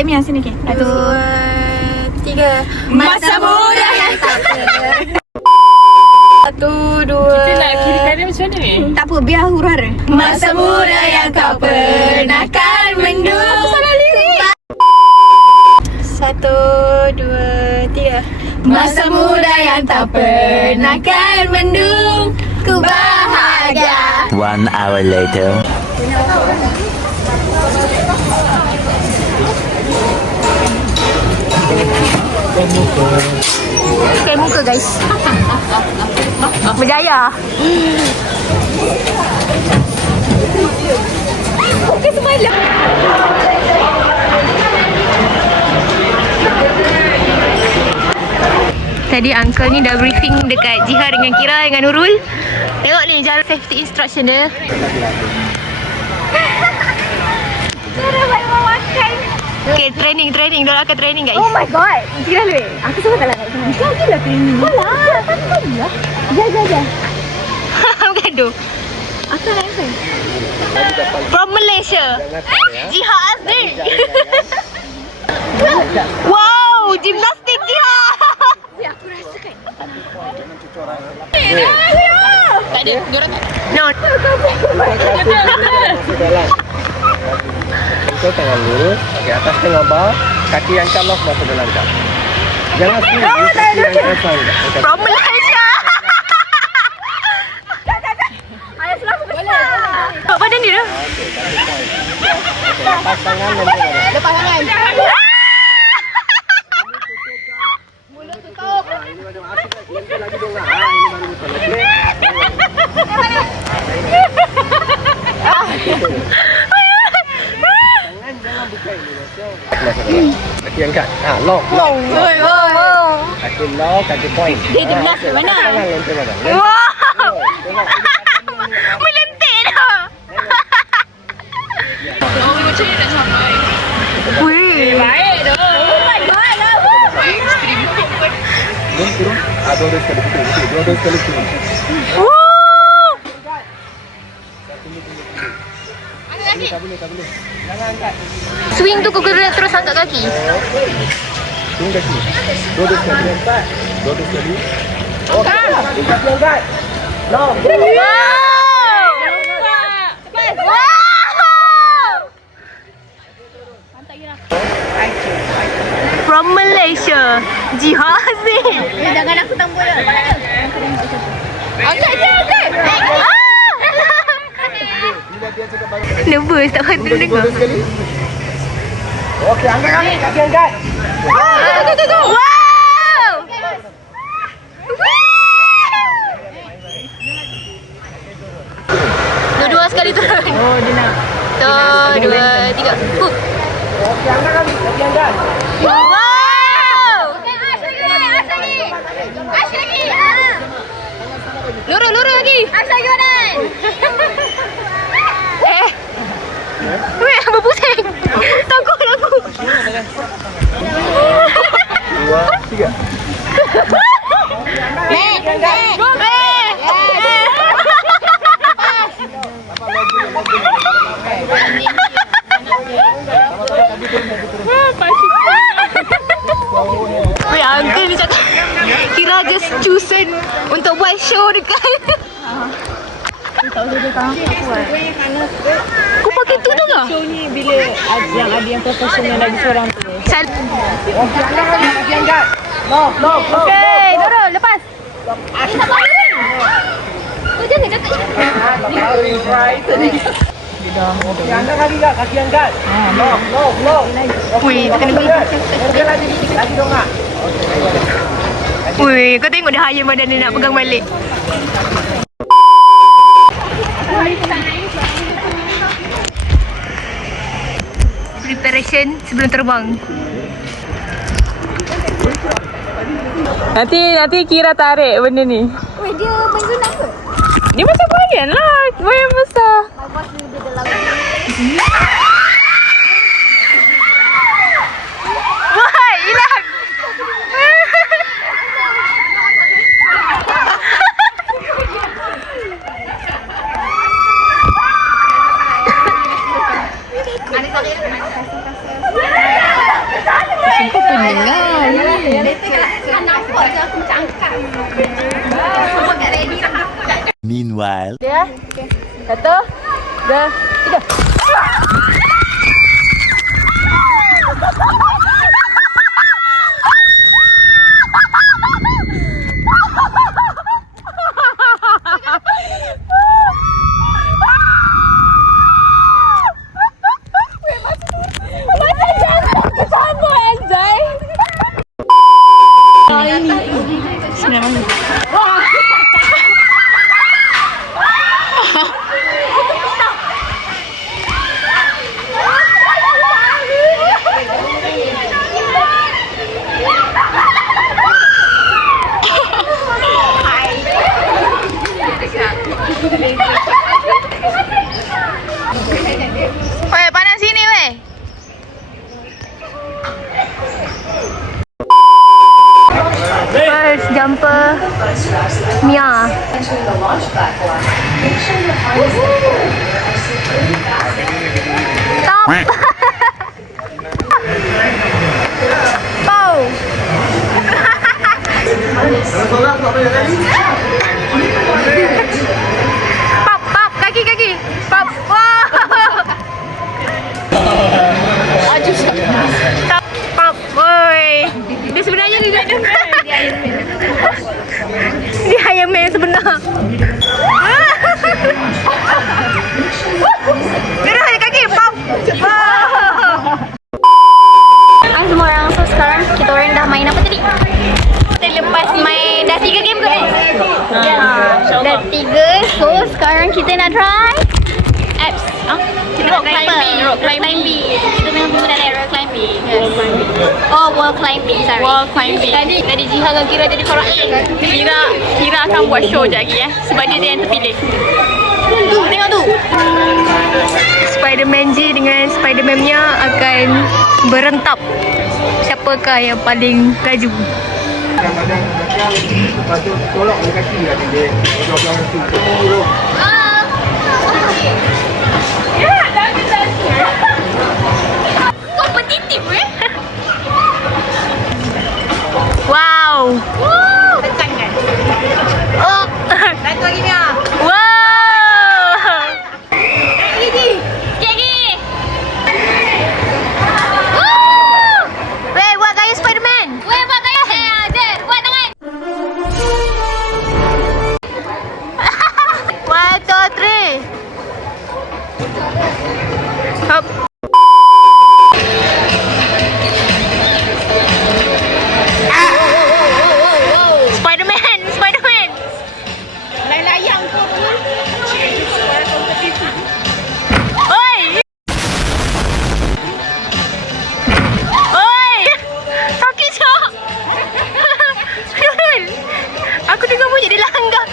Mia sini ke? 1, 3. Masa muda yang tak pernah. 1, 2. Kita nak kiri kanan macam mana ni? Tak apa, biar hurara. Masa muda yang kau pernah kan mendung. Aku salah lirik. 1, 2, 3. Masa muda yang tak pernah kan mendung. Ku bahagia. 1 hour later. Pakai muka guys. Berjaya. Okey semalam. Tadi uncle ni dah briefing dekat Jiha dengan Kira dengan Nurul. Tengok ni jalan safety instruction dia. Cara baik memakai. Okay, training. Diorang akan training guys. Oh my god. Gila lu. Aku suka tak nak kat sini. Kau gila training. Alah, tak gila. Jom. Gaduh. Aku nak main. From Malaysia. Jiha Azri. Wow, gimnastik Jiha. Aku rasa kan. Tak ada. Diorang tak ada. No. Kau tangan lurus, okey, atas tengah bawah, kaki angkat lock masuk dalam kap. Jangan swing, kaki angkat sang. From Malaysia. Ayah selalu besar. Bawa badan dia dah. Lepas tangan dan Lepas tangan. mulut tutup. Ini baru masuk lagi dong. Ini baru betul. Kaki angkat. Lock. Kaki lock, kaki point. Dia gimnas di mana? Tangan lentir badan. Wow. Melentik dah. Oh, macam ni nak sampai. Wih. Baik dah. Oh my god. Turun. Dua sekali betul. Dua sekali turun. Wow. Tak boleh. Jangan angkat. Swing tu kau kena terus angkat kaki. Swing kaki. Dua sekali. Dua sekali. Okey. Kaki angkat. Lock. Wow. Wow. From Malaysia, Jiha Azri. Jangan aku tambah dah. Angkat. Nervous tak patut dengar. Okey, angkat kaki angkat. Tu. Wow. Dua sekali turun. Oh, dia nak. 1, 2, 3. Okey, angkat kaki angkat. Wow. Ash lagi. Lurus lagi. Ash lagi badan. Weh, apa pusing? Takut aku. 2, 3. Weh, uncle ni cakap Kira just chosen untuk buat show dekat. Kau pakai tu dah ke? Show ni bila ada yang profesional lagi seorang tu. Okey, angkat kaki angkat. Lock. Okay, turun, lepas. Kau jangan jatuh. Okey, angkat kaki angkat. Lock. Weh, dia kena beli. Okey, lagi dong. Weh, kau tengok dah ayam badan dia nak pegang balik. Preparation sebelum terbang. Nanti Kira tarik benda ni. Weh, dia main sunat ke? Dia macam bayan lah. Bayan besar. Wah, hilang. Meanwhile. Dia. Satu. Dua. Tiga. Weh, panas sini weh. First jumper Mia. Top. Pow. Pop, pop, kaki, kaki. Pop. Wow. Top, pop, boy. Dia sebenarnya dia dia Iron Man sebenar. Dia ada kaki, pop. Hai semua orang, so sekarang kita orang dah main apa tadi? Kita lepas main dah 3 game ke? Dah 3, so sekarang kita nak try apps. Rock climbing. Rock climbing. Kita memang menggunakan rock climbing. Yes. Oh, wall climbing. Sorry. Wall climbing. Tadi Jihan dan Kira jadi korang A kan? Kira akan buat show je lagi sebab dia yang terpilih. Tengok tu. Spiderman G dengan Spiderman Mia akan berentap. Siapakah yang paling laju? Lepas tu tolak dia kaki lah dia. Dua-dua tu. Kompetitif Wow. Tekan kan? Oh. Satu lagi Mia. Wow. Sikit lagi. Weh, buat gaya Spiderman. Weh, buat gaya saya. Jel, buat tangan. 1, 2, 3. Hop. Spiderman, Spiderman. Layang-layang tu. Oi. Oi. Sakit cak. Aduh. Aku dengar bunyi dia langgar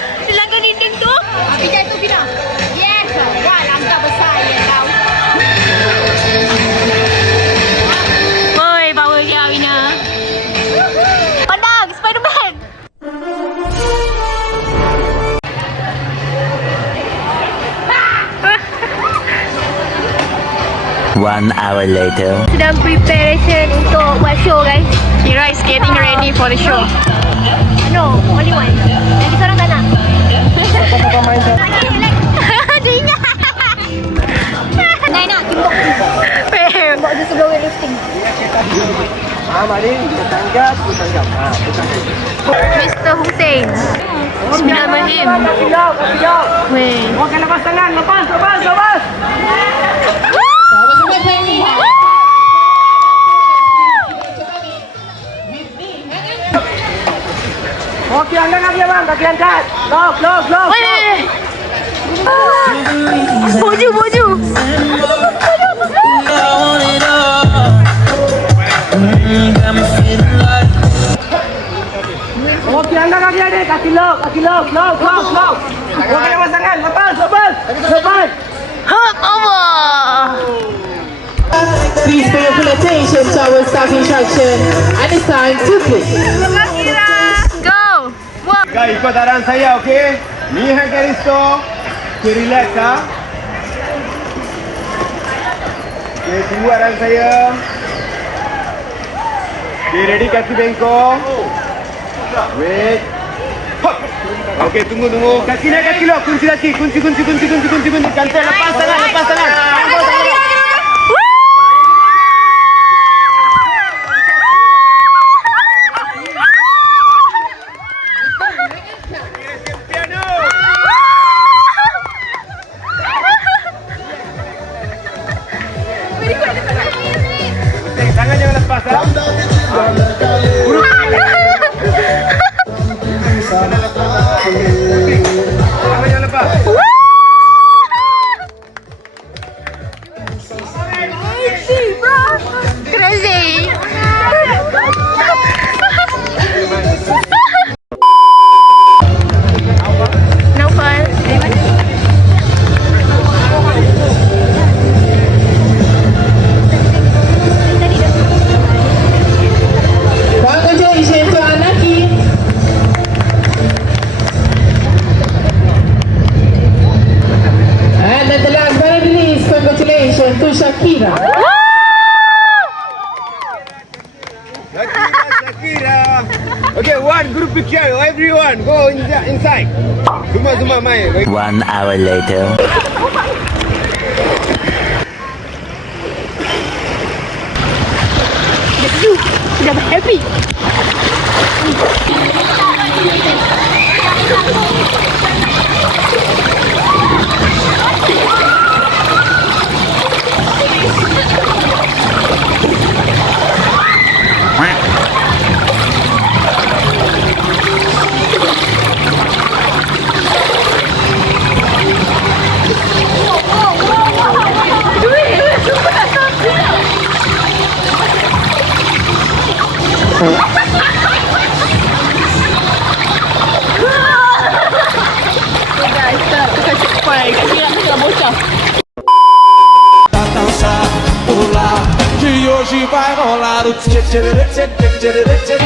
dinding tu. Api jatuh Pina. Yes. Wah, langkah besar ya kau. Oi, power dia Wina. Pandang Spiderman. One hour later. Sedang preparation untuk buat show guys. Kira is getting ready for the show. No, only one. Nanti seorang tak nak. Kau main tu. Dia ingat. Nak timbuk. Timbuk je sebelum weightlifting. Mak ni, tanggap, tanggap. Mr. Hussein. Bismillahirrahmanirrahim. Weh. Okey, lepas tangan, lepas. Okey, angkat kaki abang, kaki angkat. Lock. Weh. Boju. Okey, angkat kaki adik, kaki lock. Okey, lepas tangan, lepas. Hop over. Please pay your full attention to our staff instruction and it's time to play. Go. Wah. Guys, ikut arahan saya, okey? Ni hand carry store. Okay, relax ha. Okay, tunggu arahan saya. Okay, ready kaki bengkok. Wait. Hop. Okey, tunggu. Kaki naik kaki lo. Kunci kaki. Kunci. Cantik. Lepas tangan. Tangan jangan lepas. Tangan jangan lepas. Crazy. Naufal. Congratulations to Anaki. And at the last but not least, congratulations to Shakira. Shakira. Okay, one group picture. Everyone go inside. Semua main. 1 hour later. Sudah happy. dançar, pular, que hoje vai rolar o tchê tchê tchê tchê tchê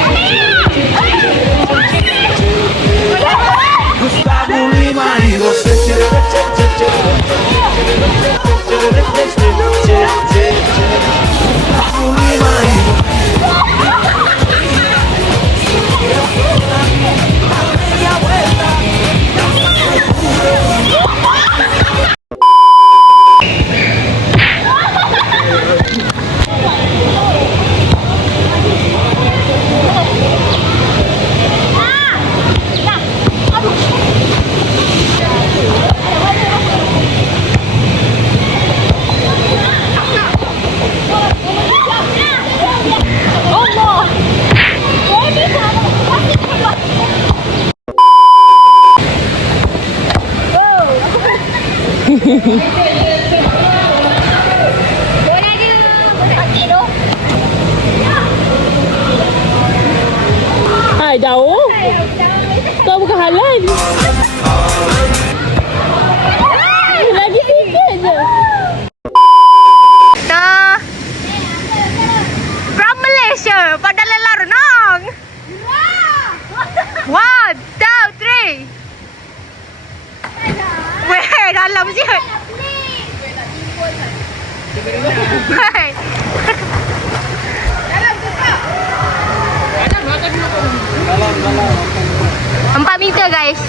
Gustavo Lima e você tchê tchê tchê tchê Gustavo Lima e Hai, jauh. Kau bukan halal. Lagi sikit je. From Malaysia, pada lelar renang. 1, 2, 3. Weh, dalam siut. Weh. Dalam. 4 meter guys.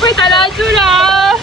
Weh, tak laju lah.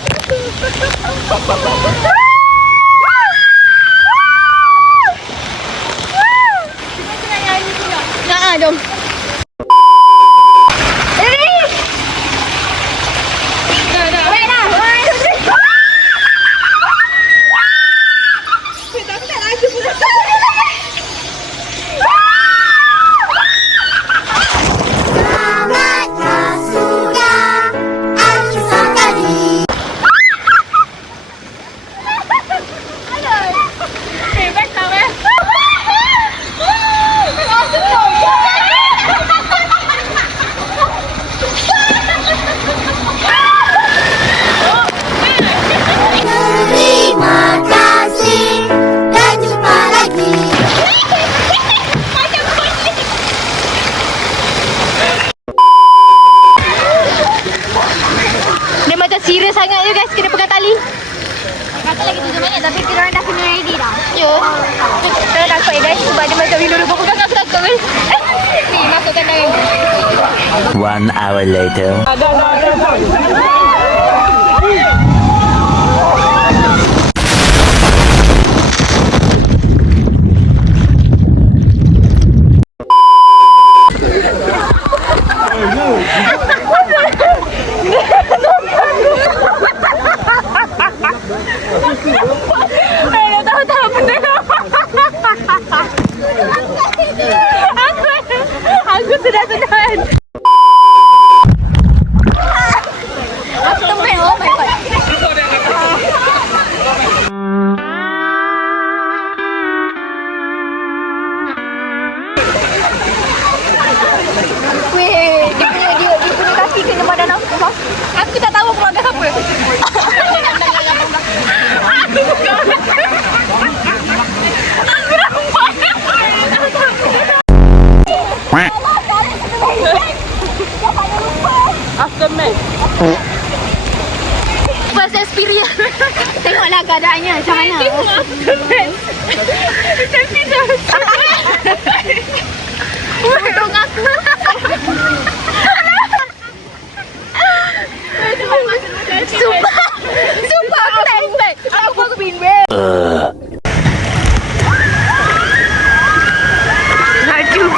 Ul. Ni masukkan dalam. 1 hour later. Ayo, tahu benda. Aku sudah tahan. Aku temen. Oh my god. Weh, dia punya kaki kena badan aku. Aku tak tahu keluarga apa. Aku bukan. First experience. Tengoklah keadaannya macam mana. Untung aku. Sumpah aku tak expect. Aku bin well. Aduh.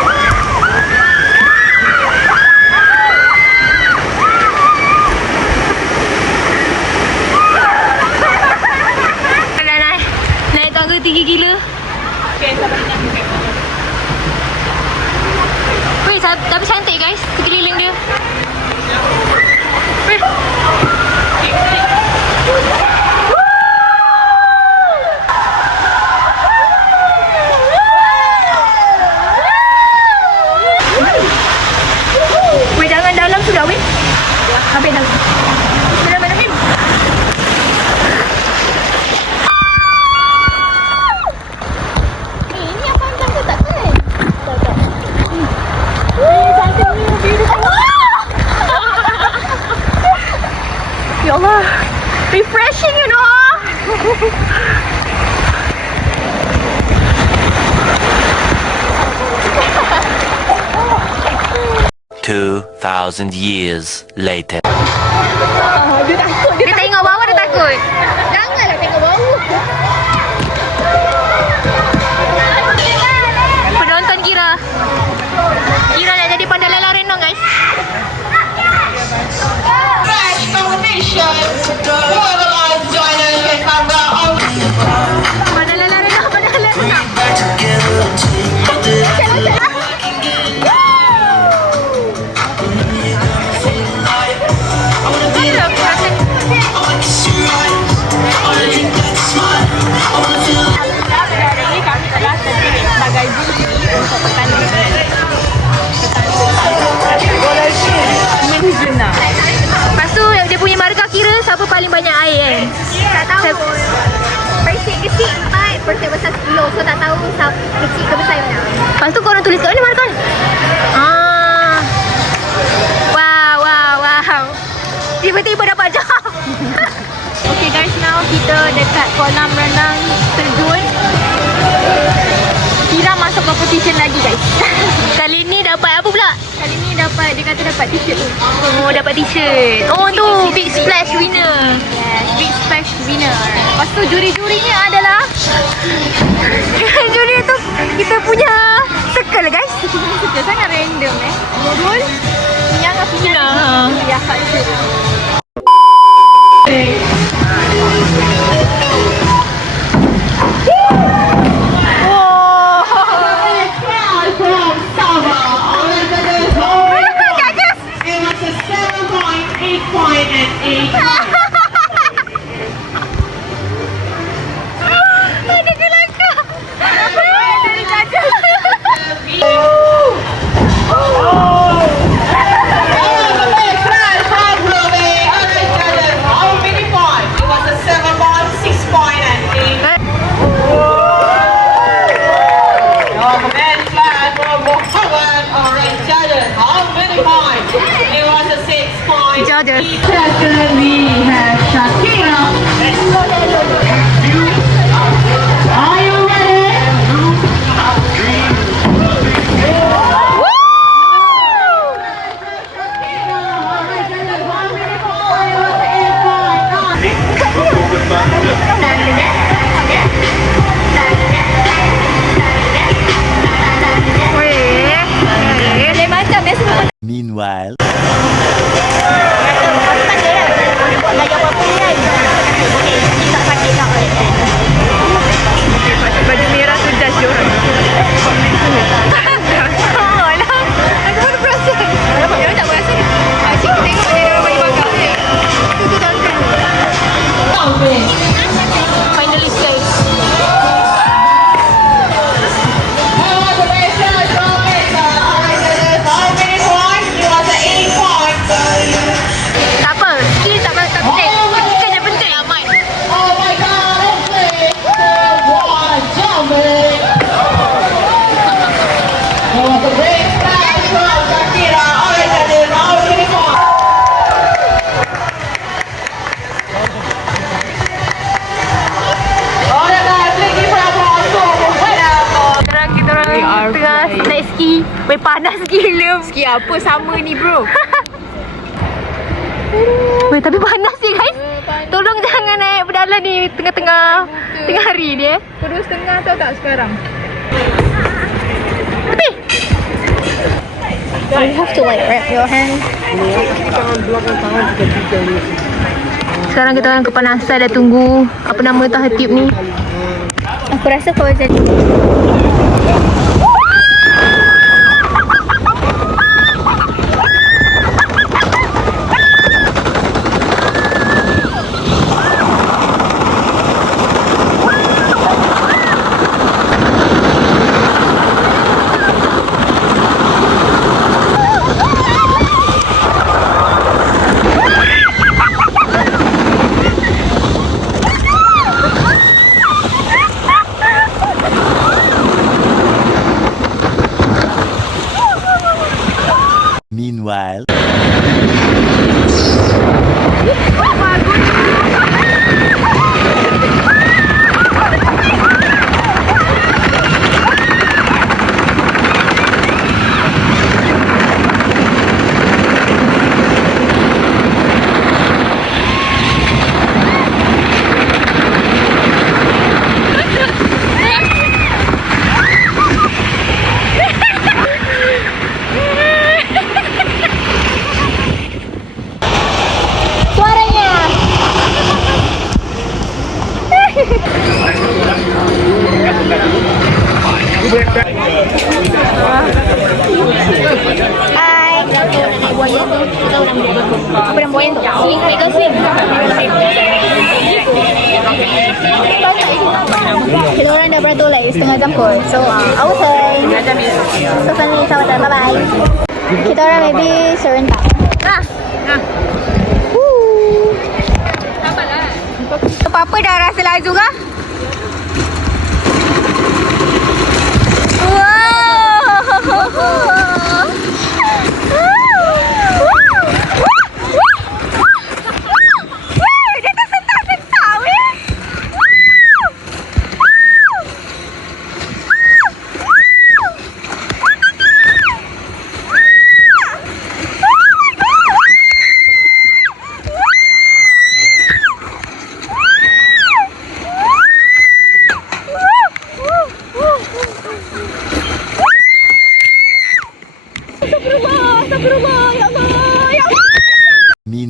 Naik tangga tinggi gila. Weh, tapi cantik guys sekeliling dia. Weh. Weh, jangan dalam sudah weh. Sampai dalam. Bismillahirrahmanirrahim. Ini yang panjang ke tak kan? Ya Allah, refreshing you know. 2,000 years later. Dia tengok bawah dia takut. Janganlah tengok bawah. Penonton Kira nak jadi pandai lalang renang guys. Pandai lalang renang, pandai lalang renang. Lepas tu dia punya markah kira siapa paling banyak air kan? Tak tahu. Persik kecil 4, persik besar 10. So tak tahu kecil ke besar mana. Lepas tu korang tulis kat mana markah ni? Wow. Tiba-tiba dapat jawab. Okay guys, now kita dekat kolam renang terjun. Kira masuk competition lagi guys. Kali ni dapat apa pula? Kali ni dapat, dia kata dapat t-shirt tu. Oh, dapat t-shirt. Oh tu, Big Splash winner. Yes, Big Splash winner. Lepas tu juri-jurinya adalah juri tu kita punya circle guys. Dia sangat random Nurul, yang Afina. Ya, Faizul. Ada kelakar. Dari gajah. Judges. Second, we have Shakira. Are you ready? Weh, panas gila. Ski apa sama ni bro? Weh, tapi panas sih guys. Tolong jangan naik berdalam ni tengah hari ni Terus tengah tau tak sekarang? You have to like wrap your hand. Sekarang kita orang kepanasan dah tunggu apa nama tahatib ni. Aku rasa kalau jadi Meanwhile, apa nama buaya tu? Swing, legal swing. Kita orang dah beratur like setengah jam kot. So, our turn. So, finally it's our turn. Bye-bye. Kita orang maybe serentak. Apa-apa dah rasa laju kah?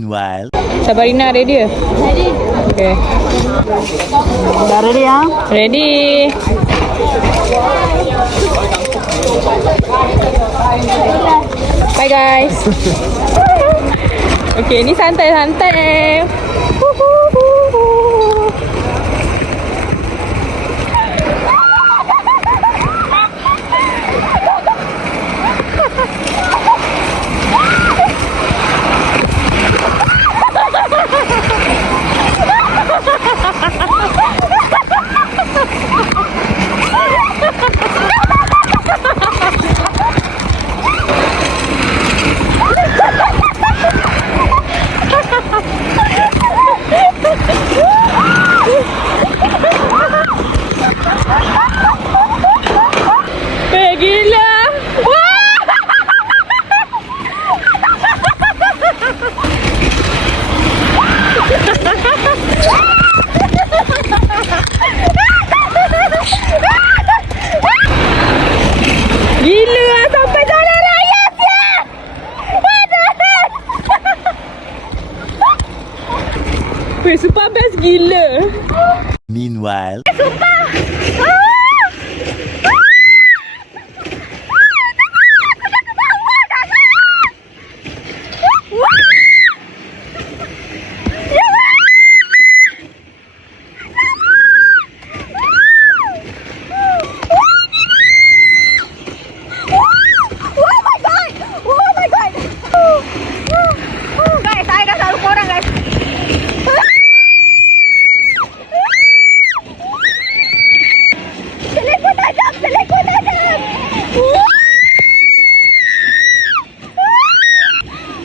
meanwhile, Sabarina ready? Ready. Okay. Dah ready ya? Ready. Bye guys. Okay, ni santai-santai. Gila. Gila sampai jalan raya sia. Weh, super best gila. meanwhile, Guys, saya dah selalu korang guys. Selekut tajam.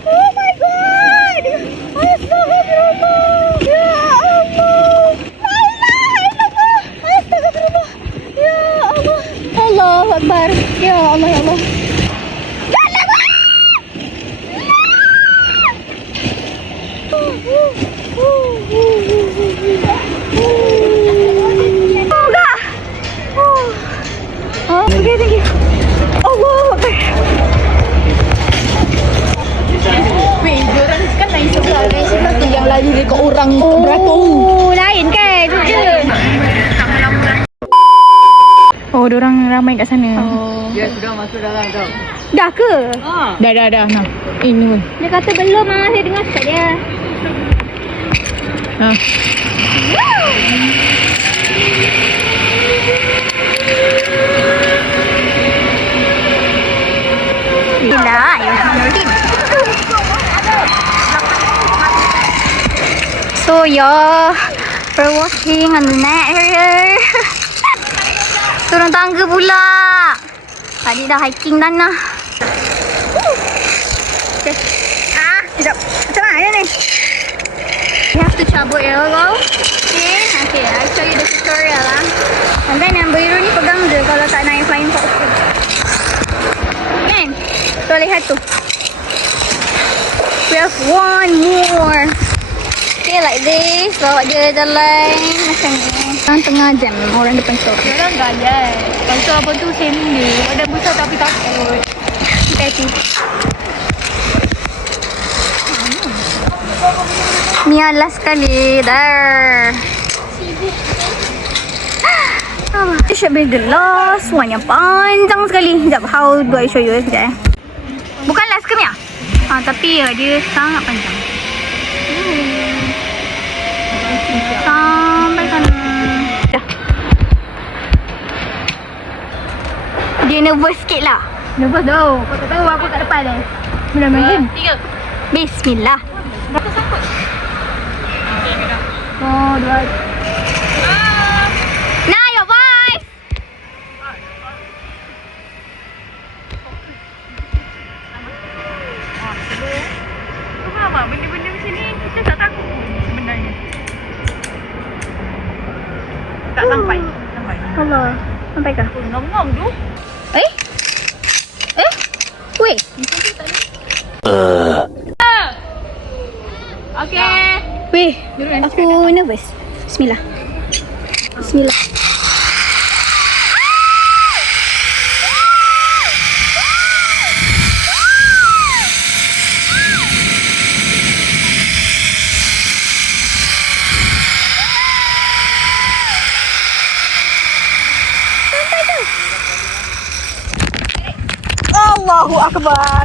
Oh my god. Astagfirullah. Ya Allah. La ilaha illallah. Astagfirullah. Ya Allah. Allahu Akbar. Ya Allah, ya Allah. orang beratur. Oh, lain kan? Tu je. Oh, diorang ramai kat sana. Dia sudah masuk dalam tau. Dah ke? Dah. Nah. Ini pun. Dia kata belum ah. Saya dengar cakap dia. Ha. Bismillahirrahmanirrahim. So yeah, we're walking on the night area. Turun tangga pula. Tadi dah hiking tanah. Okay. Sekejap. Macam mana ni? You have to cabut elbow. Okay, I'll show you the tutorial lah. And then yang biru ni pegang je kalau tak naik flying fox tu. Kan? Tuh lihat tu. We have one more. Okay, like this. Bawa dia jalan macam ni. Orang tengah jam. Orang depan stop. Diorang gaya. Lepas tu apa tu same dia. Ada besar tapi takut. Petty. Ni last sekali. There. This should be the last one yang panjang sekali. Sekejap, how do I show you? Sekejap Bukan last ke Mia? Tapi dia sangat panjang. Sampai sana. Dah. Dia nervous sikit lah. Nervous tau. Kau tak tahu apa kat depan ni. Bismillahirrahmanirrahim. 3. Bismillah. Berapa sangkut? Oh, 2. Now your voice. Faham tak? Benda-benda macam ni kita tak takut sebenarnya. Tak sampai. Allah. Sampai kah? Ngom-ngom tu. Eh? Wait. Okay. Weh, aku nervous. Bismillah. Bismillah. Allahu Akbar.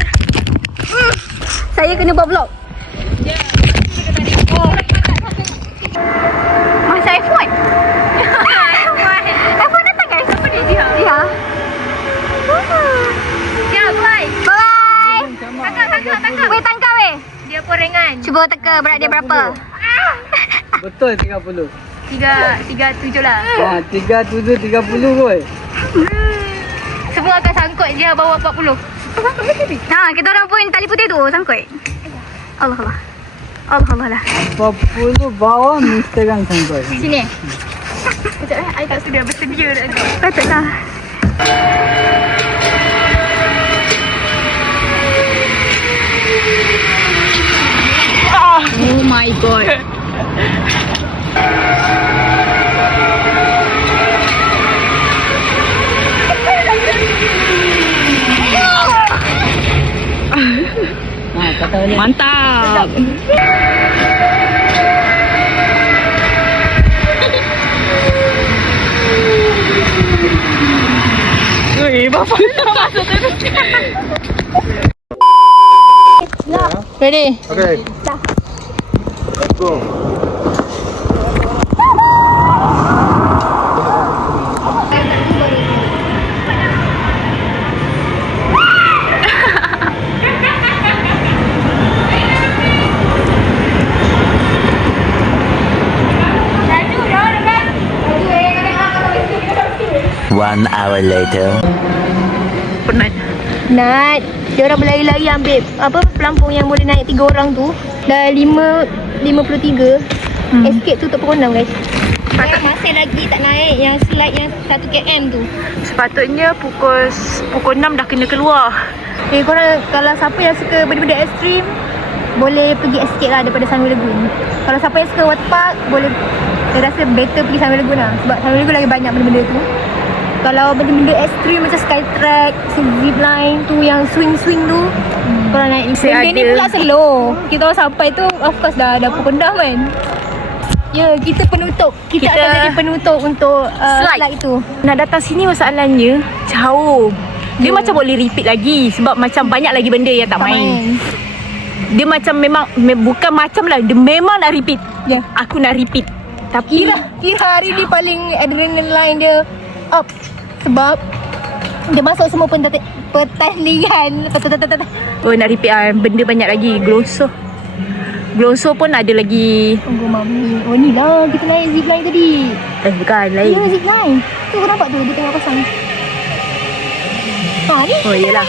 Saya kena buat vlog. Masa iPhone. iPhone datang guys. Apa dia dia? Ya. Ya, bye. Bye. Tangkap. Weh tangkap weh. Dia porengan. Cuba teka berat dia berapa. Betul 30. 3.7 lah. 37 30 kot. Semua akan sangkut je bawa 40. Kita orang pun tali putih tu sangkut. Allah. 40 bawah mesti kan sampai. Sini. Sekejap I tak sudah bersedia dah. Patutlah. Oh my god. Mantap. Ready? Okay. Let's go. One hour later. Penat. Dia orang berlari-lari ambil apa pelampung yang boleh naik 3 orang tu. Dah 5.53. Escape tu tak pukul 6 guys. Masih lagi tak naik yang slide yang 1 km tu. Sepatutnya pukul 6 dah kena keluar. Korang kalau siapa yang suka benda-benda ekstrim boleh pergi escape lah daripada Sunway Lagoon. Kalau siapa yang suka waterpark boleh, saya rasa better pergi Sunway Lagoon lah. Sebab Sunway Lagoon lagi banyak benda-benda tu. Kalau benda-benda ekstrim macam skytrack, zipline tu yang swing-swing tu, korang naik. Benda ni pula slow. Kita orang sampai tu of course dah pukul 6 kan. Ya, kita penutup. Kita akan jadi penutup untuk slide itu. Nak datang sini masalahnya jauh. Dia macam boleh repeat lagi sebab macam banyak lagi benda yang tak main. Dia macam memang bukan macam lah, dia memang nak repeat. Ya. Aku nak repeat. Tapi Kira hari ni paling adrenaline dia up. Sebab dia masuk semua pertandingan. oh nak repeat benda banyak lagi. Gloso pun ada lagi. Tunggu mami. Oh ni lah kita naik zipline tadi. Bukan lain. Ya zipline. Tu kau nampak tu dia tengah pasang. Ni. Oh iyalah.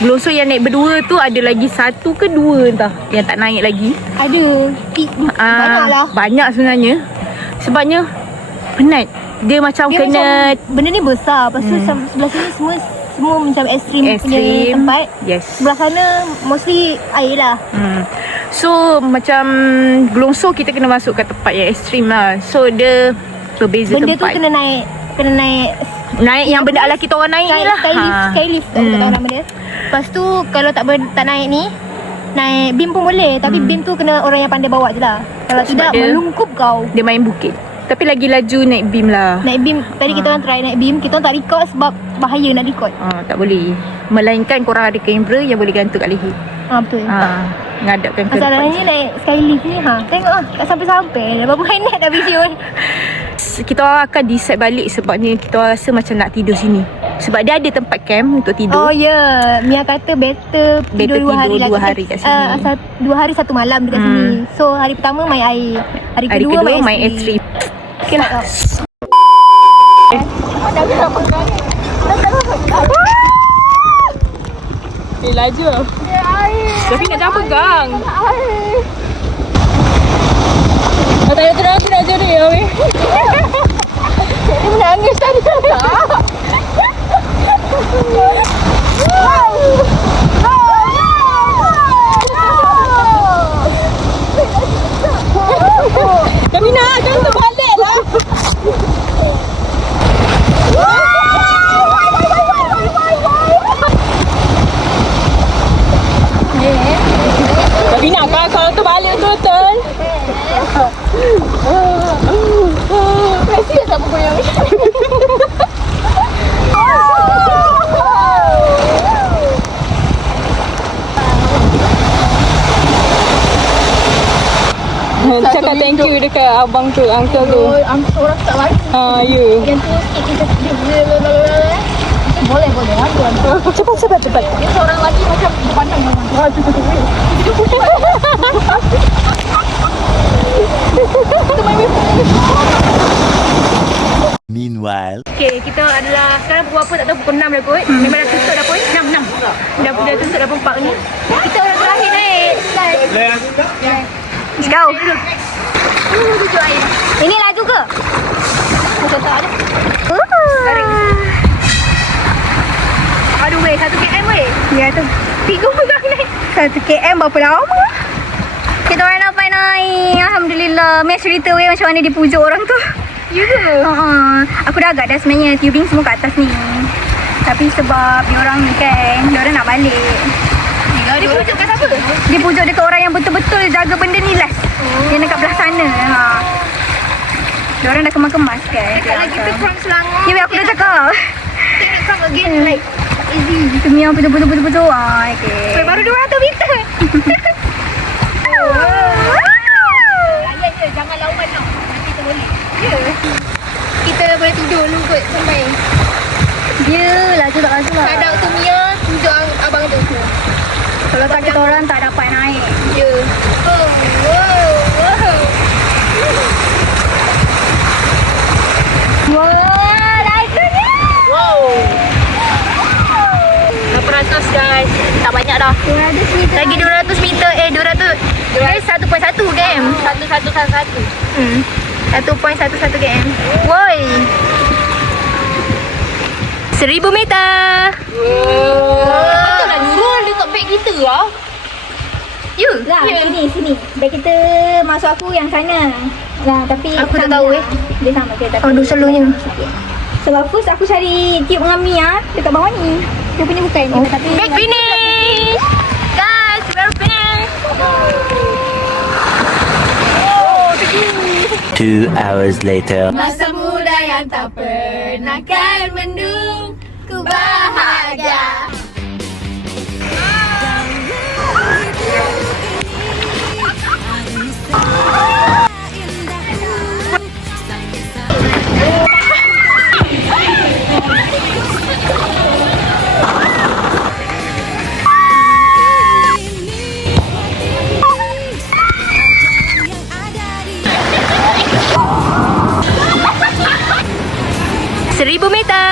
Gloso yang naik berdua tu ada lagi 1 ke 2 entah yang tak naik lagi. Ada. Banyak lah. Banyak sebenarnya. Sebabnya penat. Dia macam Dia kena macam, benda ni besar. Lepas tu sebelah sini semua macam ekstrim punya tempat. Yes. Sebelah sana mostly air lah. So macam Gloso kita kena masuk ke tempat yang ekstrim lah. So dia berbeza Benda tempat. tu kena naik naik yang benda ala kita orang naik ni lah. Skylift tak tahu nama dia. Lepas tu kalau tak naik ni, naik beam pun boleh. Tapi beam tu kena orang yang pandai bawa je lah. Kalau tidak melungkup kau. Dia main bukit. Tapi lagi laju naik beam lah. Naik beam, tadi kita orang try naik beam. Kita orang tak record sebab bahaya nak record. Tak boleh. Melainkan korang ada kamera yang boleh gantung kat leher. Betul. Ngadapkan ke Masalahnya naik skylift ni tengok tak sampai-sampai. Berapa minit dah video ni. Kita orang akan decide balik sebabnya kita orang rasa macam nak tidur sini. Sebab dia ada tempat camp untuk tidur. Oh ya, Mia kata better tidur 2 hari lah. 2 hari kat sini. 2 hari 1 malam dekat sini. So hari pertama main air. Hari kedua main ekstrim. Okay lah. Laju lah. Tapi nak jangan pegang. Tak nak jadi ya weh. Dia menangis tadi tak? Tapi nak jangan terbalik lah. Tapi nak kalau terbalik betul. Kasihan tak bergoyang. Cakap thank you dekat abang tu, uncle tu. Orang tak lagi. Ya. Yang tu sikit kita boleh. Cepat. Dia seorang lagi macam pandang orang. Meanwhile, Okay, kita adalah sekarang pukul apa tak tahu, pukul 6 dah kot. Memang dah tutup dah pun. 6. Dah tutup dah pun park ni. Kita orang terakhir naik. Let's go. Ini laju ke? Macam tak ada. Aduh weh, 1 km weh. Ya tu. 3 pegang naik. 1 km berapa lama? Kita orang dapat naik. Alhamdulillah. Mia cerita weh macam mana dia pujuk orang tu. Ya ke? Aku dah agak dah sebenarnya tubing semua kat atas ni. Tapi sebab diorang ni kan, diorang nak balik. Dia pujuk kat siapa? Dia pujuk dekat orang yang betul-betul jaga benda ni last. Yang dekat belah sana. Diorang dah kemas-kemas kan. Dekat lagi tu from Selangor. Ya weh aku dah cakap. Take come again like easy. Itu Mia betul-betul. Okay. Baru 200 meter. Layan je, jangan lawan tau. Nanti terboleh. Ya. Kita boleh tidur dulu kot sampai. Dia laju tak laju lah. Kadang tu Mia tunjuk abang tu. Kalau tak kita orang tak dapat naik. Ya. Wah, lajunya. Wow. 800 guys. Tak banyak dah. 200 meter. Lagi 200 meter. 200. Guys 1.1 km. 1.11 km. Woi. 1000 meter. Betul lah Nurul dekat beg kita lah. You? Lah, sini. Beg kita masuk aku yang sana. Lah, tapi Aku tak sama tahu lah. Dia sama ke tapi. Aduh selalunya. Sebab first aku cari tube dengan Mia dekat bawah ni. Dia punya bukan ni tapi Big finish. Guys, we're finished. 2 hours later. Masa muda yang tak pernah kan mendung, ku bahagia. Seribu meter.